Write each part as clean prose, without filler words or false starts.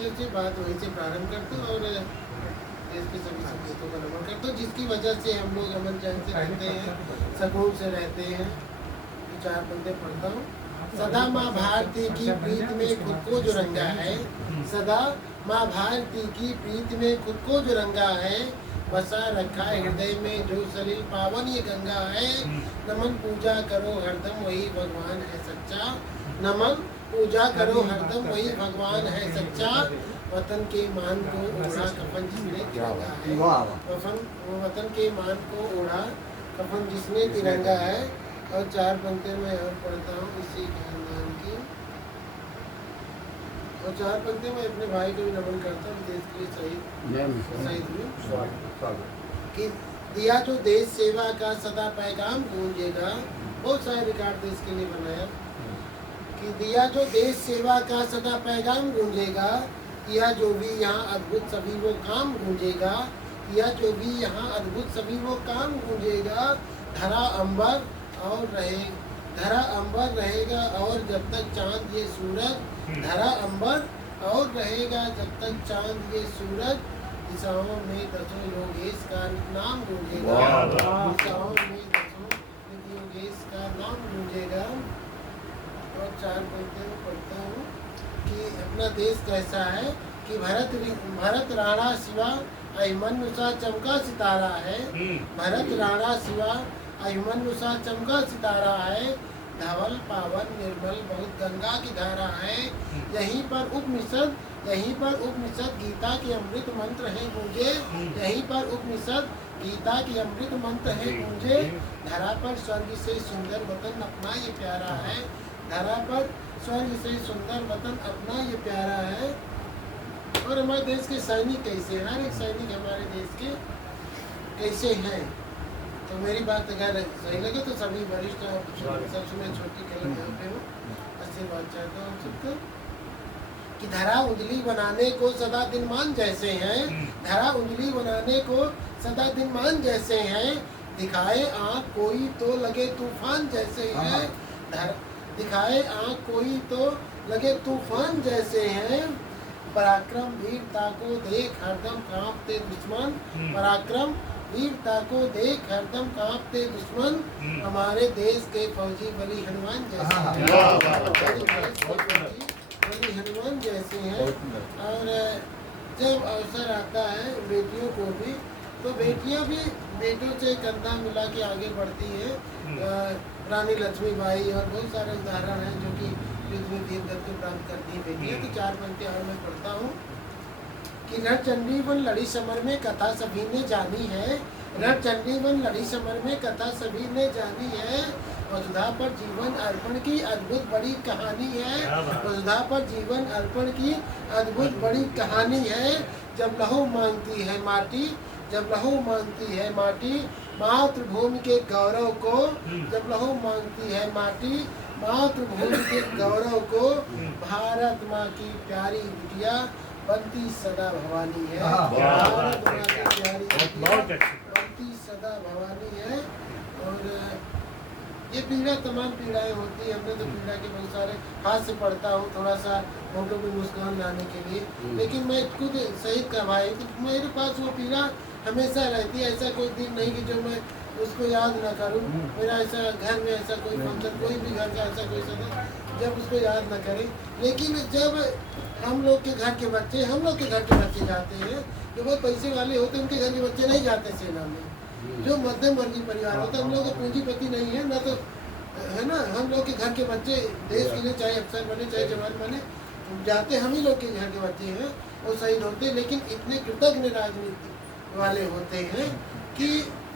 पंक्तियों से बात वहीं से प्रारंभ करते हैं और देश के सभी संकेतों का नमन करते हैं, जिसकी वजह से हम लोग अमन चैन से रहते हैं, सुकून से रहते हैं। 4 पंक्तियाँ पढ़ता हूँ। सदा माँ भारती की प्रीत में खुद को जो रंगा है, सदा माँ भारती की प्रीत में खुद को जो रंगा है, बसा रखा है हृदय में जो सलील पावन ये गंगा है। नमन पूजा करो हरदम वही भगवान है सच्चा, नमन पूजा करो हरदम वही भगवान है सच्चा। वतन के मान को ओढ़ा कफन जिसने तिरंगा है, वतन के मान को ओढ़ा कफन जिसने तिरंगा है। और 4 पंक्तियाँ मैं और पढ़ता हूँ इसी खानदान की, और 4 पंक्तियाँ मैं अपने भाई को भी नमन करता हूँ, देश के लिए शहीद हुए। कि दिया जो देश सेवा का सदा पैगाम गूंजेगा, बहुत सारे रिकॉर्ड देश के लिए बनाया। कि दिया जो देश सेवा का सदा पैगाम गूंजेगा, किया जो भी यहाँ अद्भुत सभी वो काम गूंजेगा, किया जो भी यहाँ अद्भुत सभी वो काम गूंजेगा। धरा अंबर और धरा अंबर रहेगा और जब तक चांद ये सूरज, धरा अंबर और रहेगा जब तक चांद ये सूरज। दिशाओं में दसों योगेश का नाम गूंजेगा, दिशाओं में दसों योगेश का नाम गूंजेगा। और 4 पंक्तियाँ पढ़ता हूँ कि अपना देश कैसा है। कि भरत राणा शिवा अभिमन्यु सा चमका सितारा है, भरत राणा शिवा अभिमन्यु सा चमका सितारा है। धवल पावन निर्मल बहुत गंगा की धारा है। यहीं पर उपनिषद गीता के अमृत मंत्र है गूंजे, यहीं पर उपनिषद गीता के अमृत मंत्र है गूंजे। धरा पर स्वर्ग से सुंदर वतन अपना ये प्यारा है, धरा पर स्वर्ग से सुंदर वतन अपना ये प्यारा है। और हमारे देश के सैनिक कैसे हैं, हर एक सैनिक हमारे देश के कैसे हैं। तो मेरी बात अगर सही लगे तो सभी वरिष्ठ सबसे मैं छोटी कलम यहाँ पे हूँ, आशीर्वाद चाहता हूँ सबका। कि धरा उंगली बनाने को सदा दिन मान जैसे हैं, धरा उंगली बनाने को सदा दिन मान जैसे हैं। दिखाए आँख कोई तो लगे तूफान जैसे हैं, दिखाए आँख कोई तो लगे तूफान जैसे हैं। पराक्रम वीरता को देख हरदम कांपते दुश्मन, पराक्रम वीरता को देख हरदम कांपते दुश्मन। हमारे देश के फौजी बली हनुमान जैसे हैं, बली हनुमान जैसे हैं। और जब अवसर आता है बेटियों को भी, तो बेटियां भी बेटों से कंधा मिला के आगे बढ़ती हैं। रानी लक्ष्मीबाई और बहुत सारे उदाहरण हैं जो कि युद्ध में वीर गति प्राप्त करती है बेटियां। तो 4 पंक्तियां और मैं पढ़ता हूँ। कि रणचंडी वन लड़ी समर में कथा सभी ने जानी है, रणचंडी वन लड़ी समर में कथा सभी ने जानी है। वसुधा पर जीवन अर्पण की अद्भुत बड़ी कहानी है, वसुधा पर जीवन अर्पण की अद्भुत बड़ी कहानी है। जब लहू मांगती है माटी, जब लहू मांगती है माटी मातृभूमि के गौरव को, जब लहू मांगती है माटी मातृभूमि के गौरव को। भारत माँ की प्यारी बिटिया बनती सदा भवानी है, भारत माँ की प्यारी बिटिया बनती सदा भवानी है। और ये पीड़ा तमाम पीड़ाएं होती है। हमने तो पीड़ा के बहुत सारे हाथ से पढ़ता हूँ थोड़ा सा फोटो पे मुस्कान लाने के लिए, लेकिन मैं खुद शहीद का भाई, तो मेरे पास वो पीड़ा हमेशा रहती है। ऐसा कोई दिन नहीं कि जो मैं उसको याद ना करूं। मेरा ऐसा घर में ऐसा कोई फंक्शन, कोई भी घर का ऐसा कोई सदस्य जब उसको याद ना करें। लेकिन जब हम लोग के घर के बच्चे, हम लोग के घर के बच्चे जाते हैं, जो बहुत पैसे वाले होते हैं उनके घर के बच्चे नहीं जाते सेना में। जो मध्यम वर्गीय परिवार होता है, हम लोग का पूंजीपति नहीं है ना, तो है ना, हम लोग के घर के बच्चे देश के लिए चाहे अफसर बने चाहे जवान बने, जाते हम ही लोग के घर के बच्चे हैं, वो शहीद होते हैं। लेकिन इतने कृतज्ञ राजनीति वाले होते हैं कि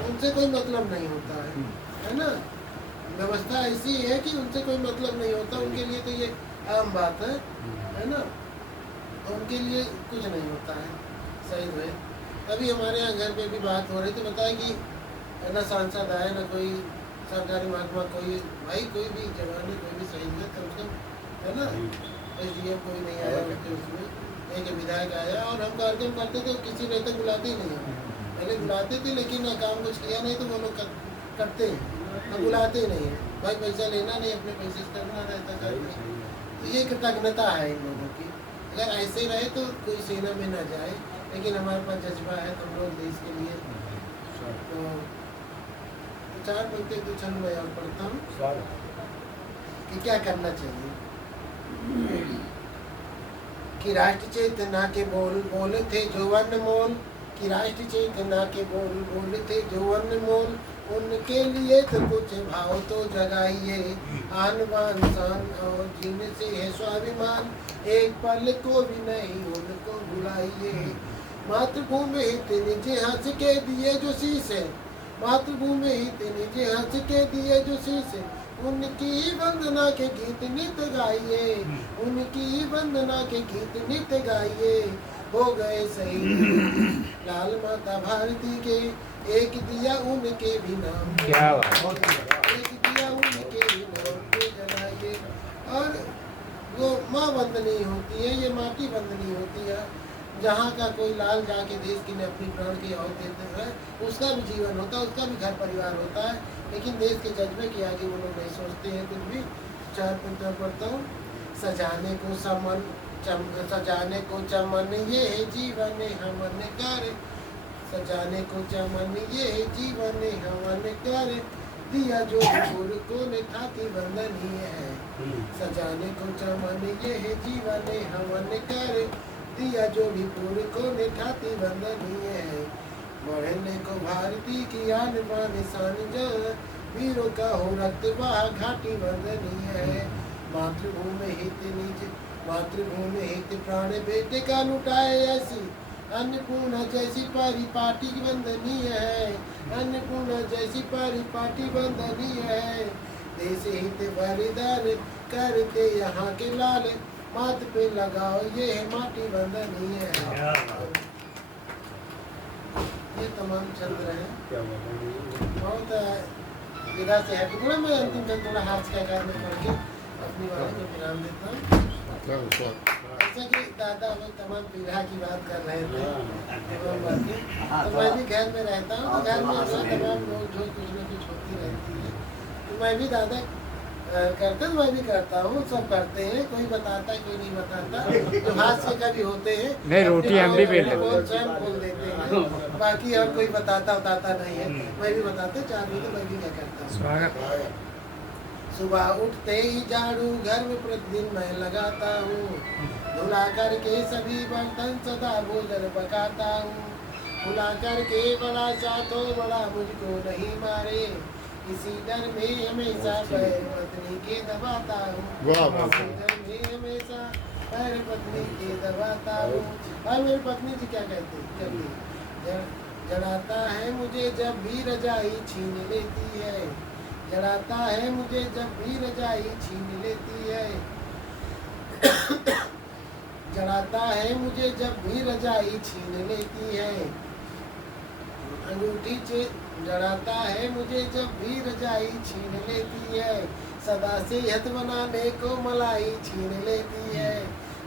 उनसे कोई मतलब नहीं होता है ना। व्यवस्था ऐसी है कि उनसे कोई मतलब नहीं होता, उनके लिए तो ये आम बात है ना। उनके लिए कुछ नहीं होता है शहीद हुए। तभी हमारे यहाँ घर पे भी बात हो रही थी, बताया कि ना सांसद आए ना कोई सरकारी महकमा, कोई भाई कोई भी जवान कोई भी शहीद हुए कम से कम, है ना। SDM कोई नहीं आया उसमें, एक विधायक आया और हम कार्यक्रम करते थे, किसी नेता बुलाते ही नहीं हम। पहले बुलाते थे लेकिन काम कुछ किया नहीं तो वो लोग करते हैं, तो बुलाते ही नहीं है। भाई पैसा लेना नहीं, अपने पैसे से करना रहता है। तो ये कृतज्ञता है इन लोगों की। अगर ऐसे रहे तो कोई सेना में ना जाए, लेकिन हमारे पास जज्बा है तो हम लोग देश के लिए। तो 4 पंक्ति तो चल मैं और पढ़ता हूँ कि क्या करना चाहिए। कि राष्ट्र चेतना के बोल बोले थे जो अनमोल, कि राष्ट्र चेतना के बोल बोले थे जो अनमोल, उनके लिए तो कुछ भाव तो जगाइए, आन बान शान और जिनसे है स्वाभिमान, एक पल को भी नहीं उनको भुलाइए। मातृभूमि हित निज हंस के दिए जो शीश है, मातृभूमि हित निज हंस के दिए जो शीश है, उनकी वंदना के गीत नित गाइए, उनकी वंदना के गीत नित गाइए। हो गए शहीद लाल माता भारती के, एक दिया उनके भी नाम, क्या बात, एक दिया उनके भी नाम पे जलाइए। और वो माँ वंदनी होती है, ये माटी वंदनी होती है। जहाँ का कोई लाल जाके देश के लिए अपनी प्राण की आहुति देते हैं, उसका भी जीवन होता है, उसका भी घर परिवार होता है, लेकिन देश के जज्बे के आगे वो लोग नहीं सोचते हैं कुछ भी। 4 पंक्तियाँ पढ़ता हूँ। सजाने को समन सजाने को चमन ये है जीवन हमन कर, सजाने को चमन ये है जीवन हमन कर, दिया जो फूल को निठाती वंदनीय है। सजाने को चमन ये है जीवन हमन कर, दिया जो भी फूल को निठाती वंदनीय है। बढ़ने को भारती की आन बान शान जो, वीरों का हो रक्त वह घाटी वंदनीय है। मातृभूमि हित निज मातृभूमि हित प्राण बेटे का लुटाए ऐसी, अन्नपूर्णा जैसी परिपाटी वंदनीय है, अन्नपूर्णा जैसी परिपाटी वंदनीय है। देश हित बलिदान करते यहाँ के लाल, माथ पे लगाओ ये है माटी वंदनीय है। ये तमाम चंद्र है, बहुत विधा से है टुकड़ा। मैं अंतिम दिन थोड़ा हाथ का आकार में पढ़ के अपनी बात को विराम देता हूँ। जैसा कि दादा लोग तमाम पीढ़ा की बात कर रहे थे, तो मैं भी घर में रहता हूँ, तो घर में तमाम लोग जो कुछ न कुछ होती रहती है, तो मैं भी दादा करते तो मैं भी करता हूँ, सब करते हैं, कोई बताता है कोई नहीं बताता। जो हास्य कभी होते हैं नहीं, रोटी हम भी बेल लेते हैं, स्वयं बोल देते हैं, बाकी और कोई बताता नहीं है, मैं भी बताते 4 बजे मैं भी क्या करता हूँ। सुबह उठते ही झाड़ू घर में प्रतिदिन मैं लगाता हूँ, धुला करके सभी बर्तन सदा भोजन पकाता हूँ, धुला करके बड़ा चातो बड़ा मुझको नहीं मारे, इसी डर में हमेशा पैर पत्नी के दबाता हूँ, इसी डर में हमेशा पैर पत्नी के दबाता हूँ। और मेरी पत्नी जी क्या कहती कभी जलाता है मुझे जब भी रजाई छीन लेती है, जलाता है मुझे जब भी रजाई छीन लेती है, जलाता है मुझे जब भी रजाई छीन लेती है, अंगूठी से जलाता है मुझे जब भी रजाई छीन लेती है, सदा से हथ बनाने को मलाई छीन लेती है,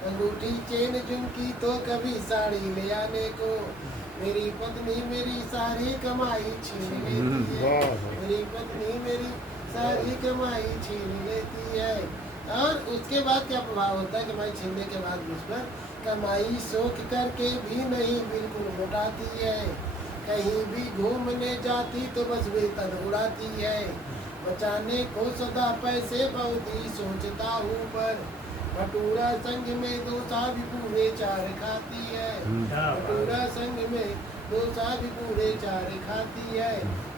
अंगूठी चेन झुमकी तो कभी साड़ी ले आने को, मेरी पत्नी मेरी सारी कमाई छीन लेती है, मेरी पत्नी मेरी सारी कमाई छीन लेती है। और उसके बाद क्या प्रभाव होता है? कमाई छीनने के बाद मुझ पर कमाई शौक करके भी नहीं बिल्कुल लौटाती है, कहीं भी घूमने जाती तो बस वेतन उड़ाती है, बचाने को सदा पैसे बहुत ही सोचता हूँ पर भटूरा संग में 2 सा भी पूरे 4 खाती है, भटूरा संग में 2 सा भी पूरे 4 खाती है।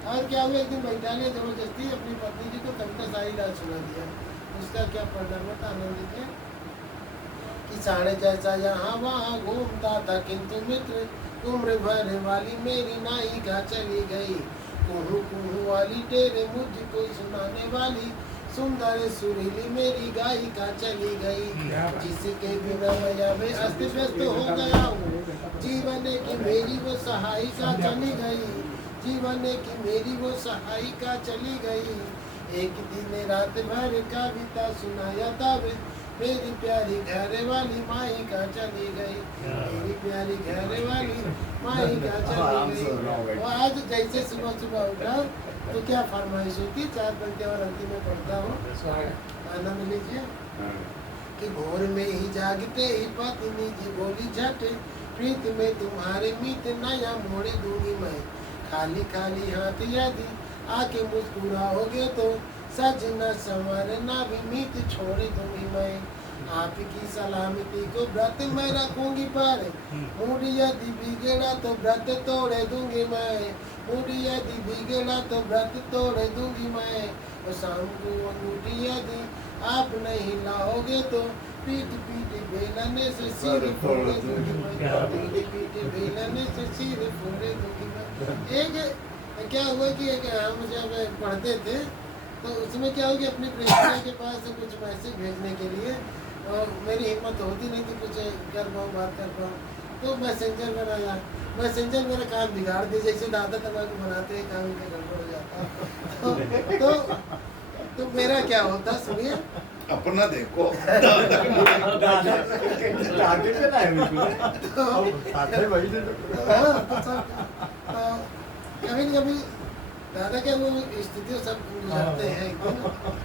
और क्या हुआ, एक दिन बैठा लिया जबरदस्ती अपनी पत्नी जी को कविता सारी रात सुना दिया। उसका क्या परिणाम था? आनंदित है कि साढ़े जैसा यहाँ वहाँ घूमता था, किंतु मित्र उम्र भर वाली मेरी नायिका चली गई, कुहू कुहू वाली तेरे मुझको सुनाने वाली सुंदर सुरीली मेरी गायिका चली गई, जिसके बिना मैं अस्त व्यस्त हो गया हूँ, जीवन की मेरी वो सहायिका चली गई, जीवन की मेरी वो सहायिका चली गई। एक दिन रात भर कविता सुनाया तब मेरी प्यारी घर वाली मायिका चली गई, मेरी प्यारी घर वाली मायिका चली गई। वो आज जैसे सुबह सुबह उठा तो क्या फरमाइश होती? 4 पंक्तियां और अंतिम में पढ़ता हूँ, आनंद लीजिए। कि भोर में ही जागते ही पत्नी जी बोली झट, प्रीत में तुम्हारे मीत नया मोड़े दूंगी मैं। खाली खाली हाथ यदि आके मुस्कुराओगे तो सजना संवरना भी मीत छोड़ दूंगी मैं। आपकी सलामती को व्रत मैं रखूंगी पर मूड यदि बिगड़ा तो व्रत तोड़ दूंगी मैं। मूड यदि बिगड़ा तो व्रत तोड़ दूंगी मैं। और शाम को अंगूठी यदि आप नहीं लाओगे तो पीट पीट बेलने से सिर फोड़ दूंगी मैं। पीट पीट बेलने से सिर फोड़ दूंगी मैं। एक क्या हुआ कि हम जब पढ़ते थे तो उसमें क्या हुआ कि अपनी प्रेमिका के पास कुछ मैसेज भेजने के लिए और मेरी हिम्मत होती नहीं थी कुछ कर पाऊँ बात कर पाऊँ तो मैसेंजर बनाया। मैसेंजर मेरा काम बिगाड़ दिया, जैसे दादा तम्बाकू बनाते हैं काम का गड़बड़ हो जाता। तो मेरा क्या होता सुनिए, अपना देखो कभी न कभी दादा क्या वो स्थितियों सब गुजरते हैं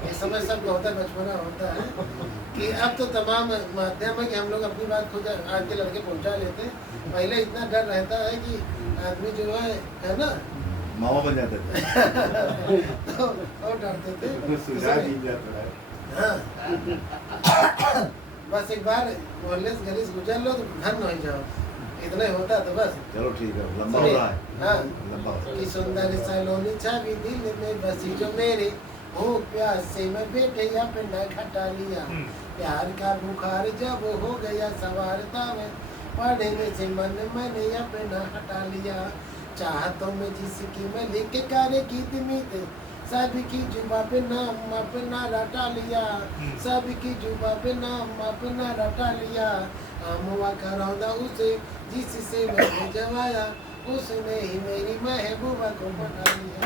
ये समय सब होता है, बचपना होता है कि अब तो तमाम माध्यम है कि हम लोग अपनी बात खुद आज के लड़के पहुंचा लेते हैं। पहले इतना डर रहता है कि आदमी जो है ना मामा बन जाते थे तो और डरते थे। सुझाव दी जाता है। हाँ बस एक बार मोहल्ले से गली से गुजर लो तो धन हो जाओ, इतना ही होता तो बस। चलो ठीक है, लंबा हो रहा है। हाँ लंबा हो रहा कि सुंदर सलोनी छवि दिल में बसी जो मेरे भूख प्यास से मैं बैठे या पे न खटा लिया। प्यार का बुखार जब हो गया सवारता में पढ़ने से मन मैंने या पे न हटा लिया। चाहतों में जिसकी मैं लिख के कार्य गीत मीत सबकी जुबा पे नाम अपना रटा लिया। सबकी जुबा पे नाम अपना रटा लिया। अमुआ करौंदा उसे जिससे मैंने जवाया उसने ही मेरी महबूबा को पटा लिया।